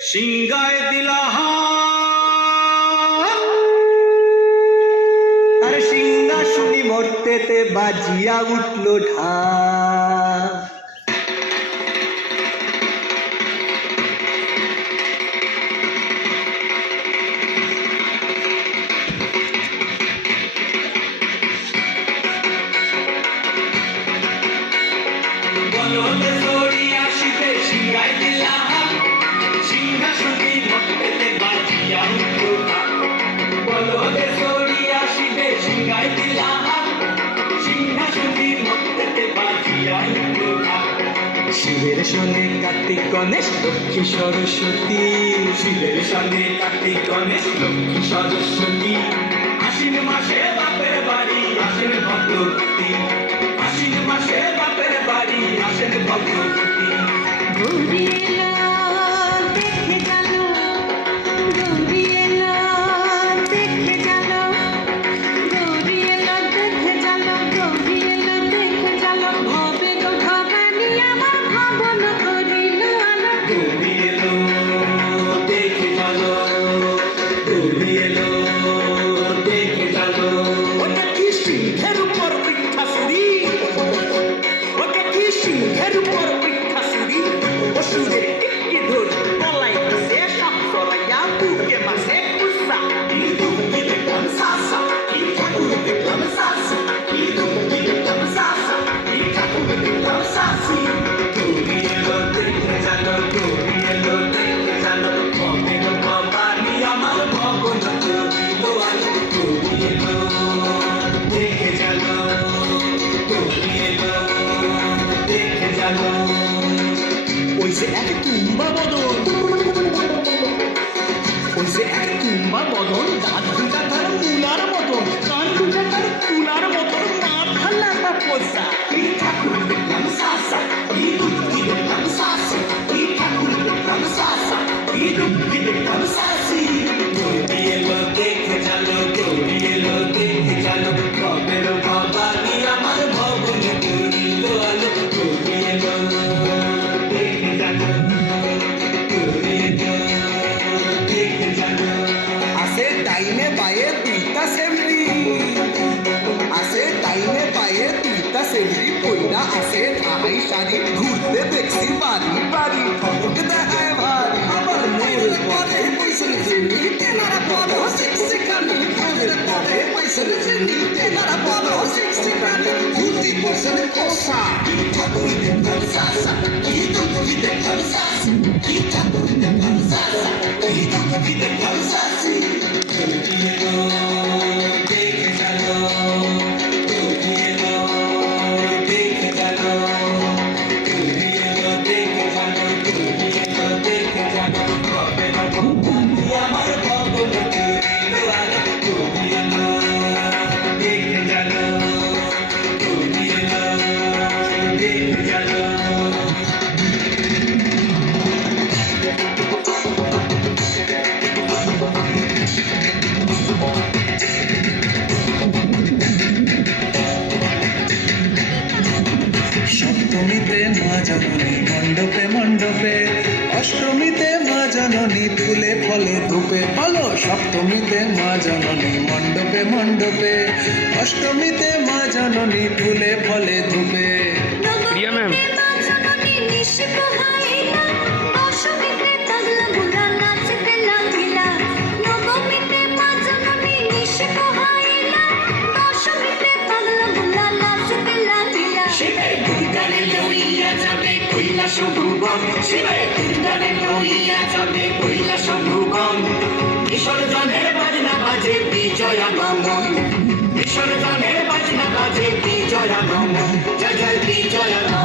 সিংগায় দিলা আর সিংহাসনী মর্তেতে বাজিয়া উঠল ঢাক। বলদে দড়ি আসিবে সিংগায় দিলা সিংহাসনী মর্তেতে বাজিয়া উঠল ঢাক। বলদে দড়ি আসিবে সিংগায় দিলা সিংহাসনী মর্তেতে বাজিয়া উঠল ঢাক। শিবের সনে কার্তিক গণেশ লক্ষ্মী সরস্বতী, শিবের সনে কার্তিক গণেশ লক্ষ্মী সরস্বতী। আশ্বিন মাসে বাপের বাড়ি আসেন ভদ্রবতী, আশ্বিন মাসে বাপের বাড়ি আসেন ভদ্রবতী। গৌরী এলো দেখে গেল, গৌরী এলো দেখে গেল, গৌরী এলো দেখে গেল, গৌরী এলো দেখে গেল। ভবে গো ভবানী আমার ভবন করিল আলো। গৌরী এলো দেখে গেল, গৌরী এলো দেখে গেল। ওটা কি সিংহের উপর পিঠাসুরি, ওটা কি সিংহের উপর পিঠাসুরি। অসুরে টিকি ধরে পলাইতেছে সব চলাইয়া বুকে মাসে কুসা। কি দেখলাম সাসা, কি ঠাকুর দেখলাম সাসি, কি দেখলাম সাসা, কি ঠাকুর দেখলাম সাসি। গৌরী এলো দেখে গেল, গৌরী এলো দেখে গেল। ভবে গো ভবানী আমার ভবন করিল আলো। গৌরী এলো দেখে গেল, গৌরী এলো দেখে গেল। ওই যে এক তুম্বা বদন, ওই যে এক তুম্বা বদন, দাঁত দুটা তার তুলার মতন, কান দুটা তার তুলার মতন, মাথা লাটা পোষা। কি ঠাকুর দেখলাম সাসা, কি দুঃখী দেখলাম সাসি, কি ঠাকুর দেখলাম সাসা, কি দুঃখী দেখলাম সাসি। গৌরী এলো দেখে গেল, গৌরী এলো দেখে গেল। ভবের ভবানী আমার ভবন করিল আলো। গৌরী এলো দেখে গেল, গৌরী এলো দেখে গেল। আসে ডাইনে বায়ে দুইটা সেমরি, আসে ডাইনে বায়ে দুইটা সেমরি পইরা আসে ঢাই শাড়ি। ঘুরতে দেখছি বাড়ি বাড়ি, ঠক দেখায় ভারী। আবার মোর পরে পয়সা চিনি তেনারা পদ শিক্ষিকানি, মোর পরে পয়সা চিনি তেনারা পদ শিক্ষিকানি। ঘুরতি পয়সা কোসা, কি ঠাকুর দেখলাম সাসা, কি দুঃখী দেখলাম সাসি, কি ঠাকুর দেখলাম সাসা, কি দুঃখী দেখলাম সাসি। গৌরী এলো দেখে গেল, গৌরী এলো দেখে গেল, গৌরী এলো দেখে গেল, গৌরী এলো দেখে গেল। ভবের ভবানী আমার ভবন করিল আলো। গৌরী এলো দেখে গেল, গৌরী এলো দেখে গেল। সপ্তমীতে মা জননী মণ্ডপে মণ্ডপে, অষ্টমীতে মা জননী ফুলে ফলে ধূপে। বলো সপ্তমীতে মা জননী মণ্ডপে মণ্ডপে, অষ্টমীতে মা জননী ফুলে ফলে ধূপে। প্রিয়া ম্যাম জননী নিশি পোহাইলা, দশমীতে পাগলা বুড়া নাচতে লাগিলা। নবমীতে মা জননী নিশি পোহাইলা, দশমীতে পাগলা বুড়া নাচতে লাগিলা। শিবে দুর্গারে লইয়া যাবে কৈলাস ভুবন, শিবে দুর্গারে লইয়া যাবে কৈলাস ভুবন। বিসর্জনে বাজনা বাজে বিজয়া গমন, বিসর্জনে বাজনা বাজে বিজয়া গমন। জয় জয় বিজয়া গমন।